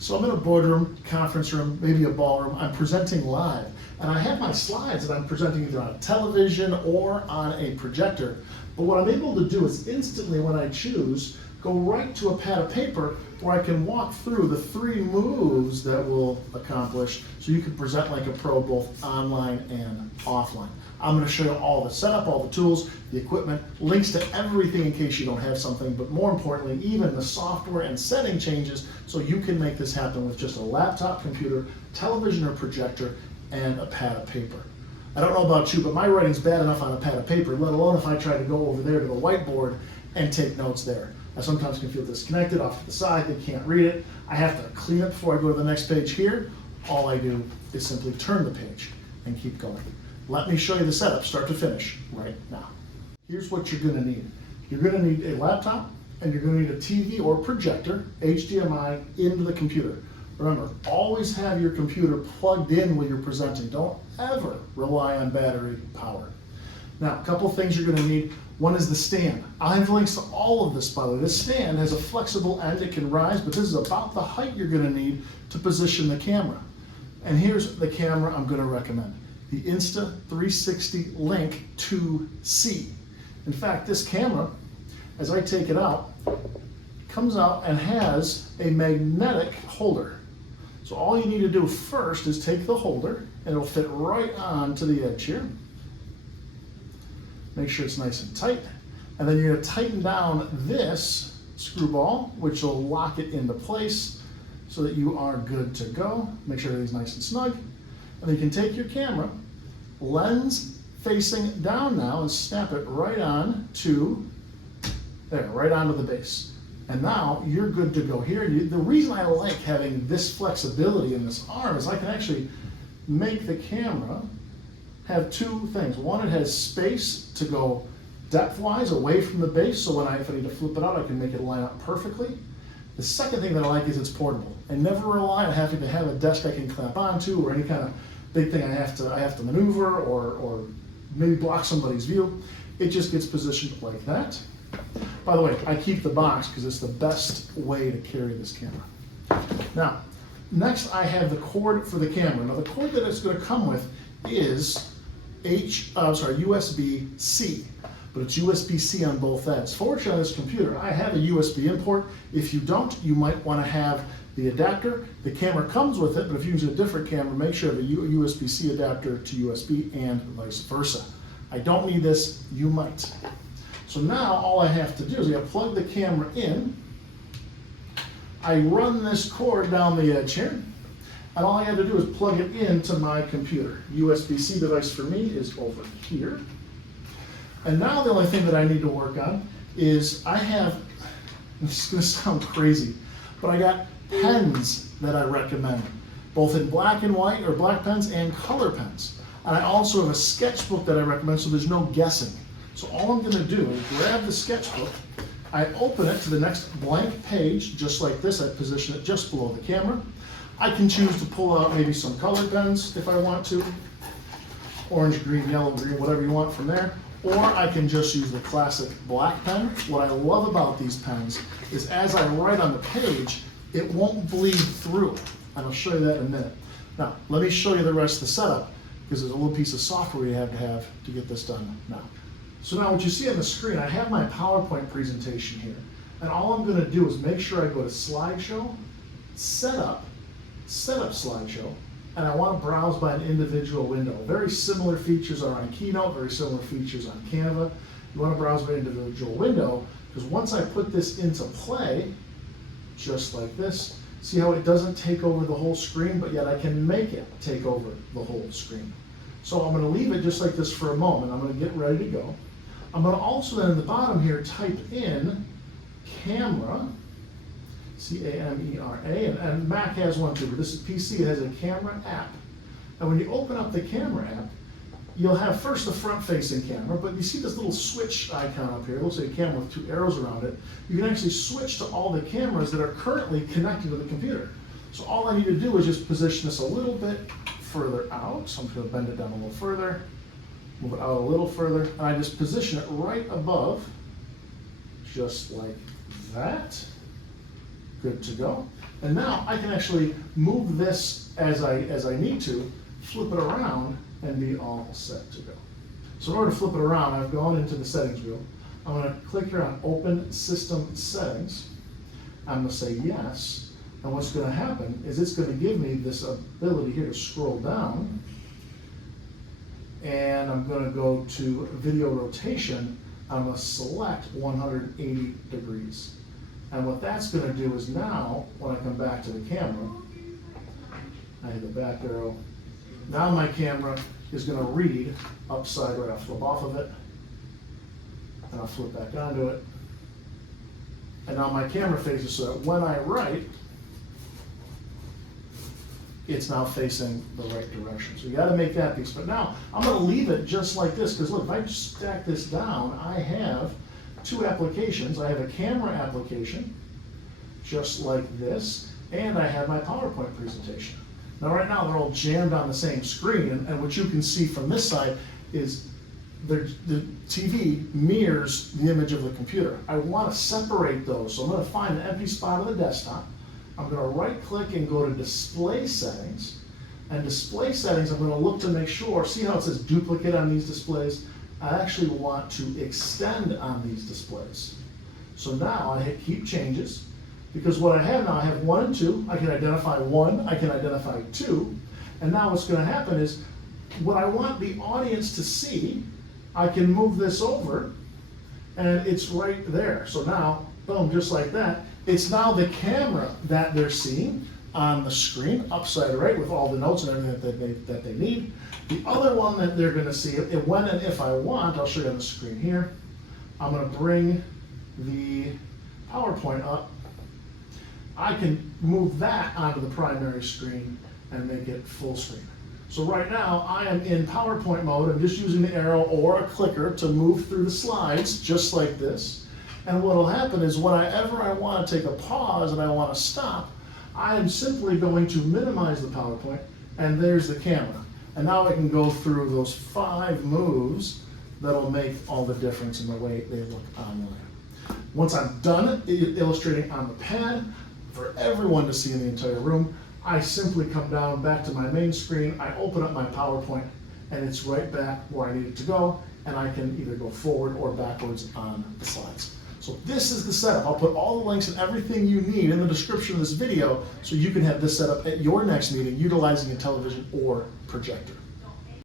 So I'm in a boardroom, conference room, maybe a ballroom, I'm presenting live, and I have my slides that I'm presenting either on a television or on a projector, but what I'm able to do is instantly when I choose, go right to a pad of paper where I can walk through the 3 moves that will accomplish so you can present like a pro both online and offline. I'm going to show you all the setup, all the tools, the equipment, links to everything in case you don't have something, but more importantly, even the software and setting changes so you can make this happen with just a laptop, computer, television or projector, and a pad of paper. I don't know about you, but my writing's bad enough on a pad of paper, let alone if I try to go over there to the whiteboard and take notes there. I sometimes can feel disconnected off to the side, they can't read it. I have to clean it before I go to the next page here. All I do is simply turn the page and keep going. Let me show you the setup, start to finish, right now. Here's what you're gonna need. You're gonna need a laptop, and you're gonna need a TV or projector, HDMI, into the computer. Remember, always have your computer plugged in when you're presenting. Don't ever rely on battery power. Now, a couple things you're gonna need. One is the stand. I'll have links to all of this, by the way. This stand has a flexible end, it can rise, but this is about the height you're gonna need to position the camera. And here's the camera I'm gonna recommend. The Insta 360 Link 2C. In fact, this camera, as I take it out, comes out and has a magnetic holder. So all you need to do first is take the holder, and it'll fit right on to the edge here. Make sure it's nice and tight. And then you're gonna tighten down this screw ball, which will lock it into place so that you are good to go. Make sure everything's nice and snug. And then you can take your camera, lens facing down now, and snap it right on to there, right onto the base. And now you're good to go here. The reason I like having this flexibility in this arm is I can actually make the camera have 2 things. One, it has space to go depth-wise away from the base, so if I need to flip it out, I can make it line up perfectly. The second thing that I like is it's portable. I never rely on having to have a desk I can clamp onto or any kind of big thing I have to maneuver or maybe block somebody's view. It just gets positioned like that. By the way, I keep the box because it's the best way to carry this camera. Now, next I have the cord for the camera. Now the cord that it's going to come with is USB-C, but it's USB-C on both ends. Fortunately on this computer, I have a USB import. If you don't, you might want to have the adapter. The camera comes with it, but if you use a different camera, make sure the USB-C adapter to USB and vice versa. I don't need this, you might. So now all I have to do is I plug the camera in, I run this cord down the edge here, and all I have to do is plug it into my computer. USB-C device for me is over here. And now the only thing that I need to work on is this is gonna sound crazy, but I got pens that I recommend, both in black and white, or black pens and color pens. And I also have a sketchbook that I recommend, so there's no guessing. So all I'm gonna do is grab the sketchbook, I open it to the next blank page, just like this. I position it just below the camera. I can choose to pull out maybe some colored pens if I want to, orange, green, yellow, green, whatever you want from there. Or I can just use the classic black pen. What I love about these pens is as I write on the page, it won't bleed through. And I'll show you that in a minute. Now, let me show you the rest of the setup, because there's a little piece of software you have to get this done now. So now what you see on the screen, I have my PowerPoint presentation here. And all I'm gonna do is make sure I go to Slideshow, Setup Slideshow, and I want to browse by an individual window. Very similar features are on Keynote, very similar features on Canva. You want to browse by individual window, because once I put this into play, just like this, see how it doesn't take over the whole screen, but yet I can make it take over the whole screen. So I'm going to leave it just like this for a moment. I'm going to get ready to go. I'm going to also then at the bottom here type in camera, C-A-M-E-R-A, and Mac has one too, but this is PC, it has a camera app. And when you open up the camera app, you'll have first the front-facing camera, but you see this little switch icon up here. It looks like a camera with 2 arrows around it. You can actually switch to all the cameras that are currently connected to the computer. So all I need to do is just position this a little bit further out. So I'm just going to bend it down a little further, move it out a little further, and I just position it right above, just like that. Good to go. And now I can actually move this as I need to, flip it around, and be all set to go. So in order to flip it around, I've gone into the settings wheel. I'm going to click here on Open System Settings. I'm going to say yes. And what's going to happen is it's going to give me this ability here to scroll down. And I'm going to go to Video Rotation. I'm going to select 180 degrees. And what that's going to do is now, when I come back to the camera, I hit the back arrow. Now my camera is going to read upside right. I'll flip off of it, and I'll flip back onto it. And now my camera faces so that when I write, it's now facing the right direction. So you got to make that piece. But now I'm going to leave it just like this, because look, if I stack this down, I have two applications. I have a camera application, just like this, and I have my PowerPoint presentation. Now right now they're all jammed on the same screen, and what you can see from this side is the TV mirrors the image of the computer. I want to separate those, so I'm going to find an empty spot on the desktop. I'm going to right click and go to Display Settings. And Display Settings, I'm going to look to make sure, see how it says duplicate on these displays? I actually want to extend on these displays. So now I hit Keep Changes, because what I have now, I have 1 and 2. I can identify 1, I can identify 2. And now what's going to happen is, what I want the audience to see, I can move this over, and it's right there. So now, boom, just like that, it's now the camera that they're seeing on the screen, upside right, with all the notes and everything that they need. The other one that they're going to see, when and if I want, I'll show you on the screen here. I'm going to bring the PowerPoint up. I can move that onto the primary screen and make it full screen. So right now, I am in PowerPoint mode. I'm just using the arrow or a clicker to move through the slides, just like this. And what will happen is whenever I want to take a pause and I want to stop, I am simply going to minimize the PowerPoint, and there's the camera. And now I can go through those 5 moves that'll make all the difference in the way they look online. Once I'm done illustrating on the pad, for everyone to see in the entire room, I simply come down back to my main screen, I open up my PowerPoint, and it's right back where I need it to go, and I can either go forward or backwards on the slides. So this is the setup. I'll put all the links and everything you need in the description of this video so you can have this set up at your next meeting utilizing a television or projector.